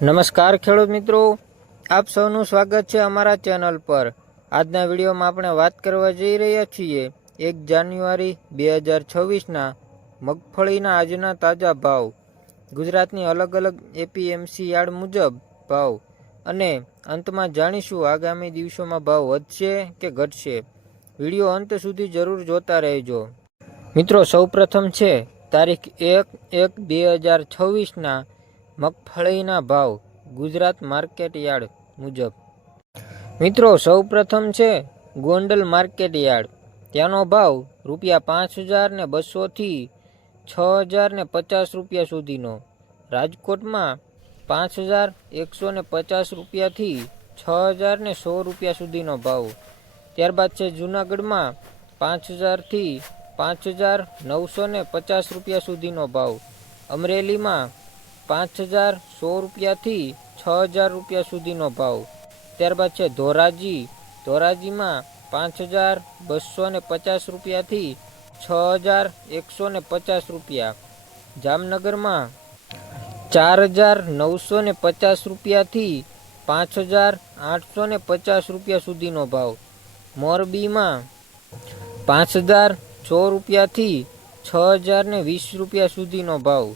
નમસ્કાર ખેડૂત મિત્રો, આપ સૌનું સ્વાગત છે અમારા ચેનલ પર। આજના વિડીયોમાં આપણે વાત કરવા જઈ રહ્યા છીએ 1 જાન્યુઆરી 2026ના મગફળીના આજના તાજા ભાવ, ગુજરાતની અલગ અલગ એપીએમસી યાર્ડ મુજબ ભાવ, અને અંતમાં જાણીશું આગામી દિવસોમાં ભાવ વધશે કે ઘટશે। વિડીયો અંત સુધી જરૂર જોતા રહેજો। મિત્રો, સૌપ્રથમ છે તારીખ 1/1/2026ના મગફળીના ભાવ ગુજરાત માર્કેટ યાર્ડ મુજબ। મિત્રો, સૌપ્રથમ છે ગોંડલ માર્કેટ યાર્ડ, ત્યાંનો ભાવ ₹5,200 થી ₹6,050 સુધીનો। રાજકોટમાં ₹5,150 થી ₹6,010 સુધીનો ભાવ। ત્યારબાદ છે જૂનાગઢમાં 5,000 થી ₹5,950 સુધીનો ભાવ। અમરેલીમાં 5,100 થી ₹6,000 સુધીનો ભાવ। ત્યારબાદ છે ધોરાજીમાં 5,250 થી ₹6,150। જામનગરમાં 4,950 થી ₹5,850 સુધીનો ભાવ। મોરબીમાં 5,010 થી ₹6,020 સુધીનો ભાવ।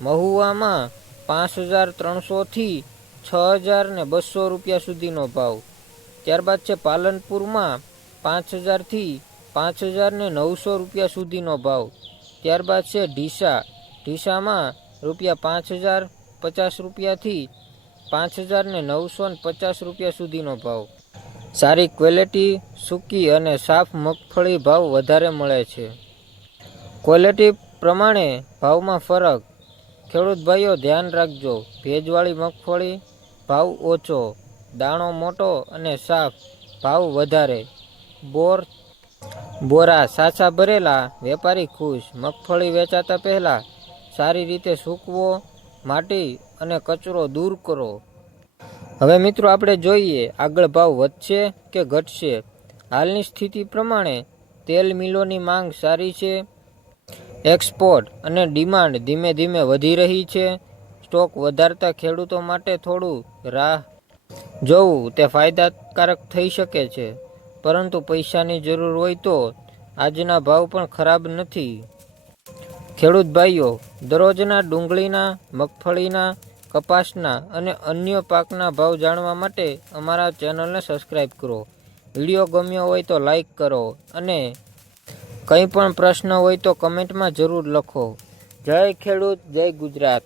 મહુવામાં 5,300 થી ₹6,200 સુધીનો ભાવ। ત્યારબાદ છે પાલનપુરમાં 5,000 થી ₹5,900 સુધીનો ભાવ। ત્યારબાદ છે ઢીસામાં ₹5,050 થી ₹5,950 સુધીનો ભાવ। સારી ક્વોલિટી સૂકી અને સાફ મગફળી ભાવ વધારે મળે છે। ક્વોલિટી પ્રમાણે ભાવમાં ફરક, ખેડૂત ભાઈઓ ધ્યાન રાખજો। ભેજવાળી મગફળી ભાવ ઓછો, દાણો મોટો અને સાફ ભાવ વધારે। બોરા સાચા ભરેલા, વેપારી ખુશ। મગફળી વેચાતા પહેલા સારી રીતે સૂકવો, માટી અને કચરો દૂર કરો। હવે મિત્રો, આપણે જોઈએ આગળ ભાવ વધશે કે ઘટશે। હાલની સ્થિતિ પ્રમાણે તેલ મિલોની માંગ સારી છે। એક્સપોર્ટ અને ડિમાન્ડ ધીમે ધીમે વધી રહી છે। સ્ટોક વધારતા ખેડૂતો માટે થોડું રાહ જોવું તે ફાયદાકારક થઈ શકે છે, પરંતુ પૈસાની જરૂર હોય તો આજના ભાવ પણ ખરાબ નથી। ખેડૂત ભાઈઓ, દરરોજના ડુંગળીના, મગફળીના, કપાસના અને અન્ય પાકના ભાવ જાણવા માટે અમારા ચેનલને સબસ્ક્રાઈબ કરો। વિડીયો ગમ્યો હોય તો લાઈક કરો અને કંઈ પણ પ્રશ્ન હોય તો કમેન્ટમાં જરૂર લખો। જય ખેડૂત, જય ગુજરાત।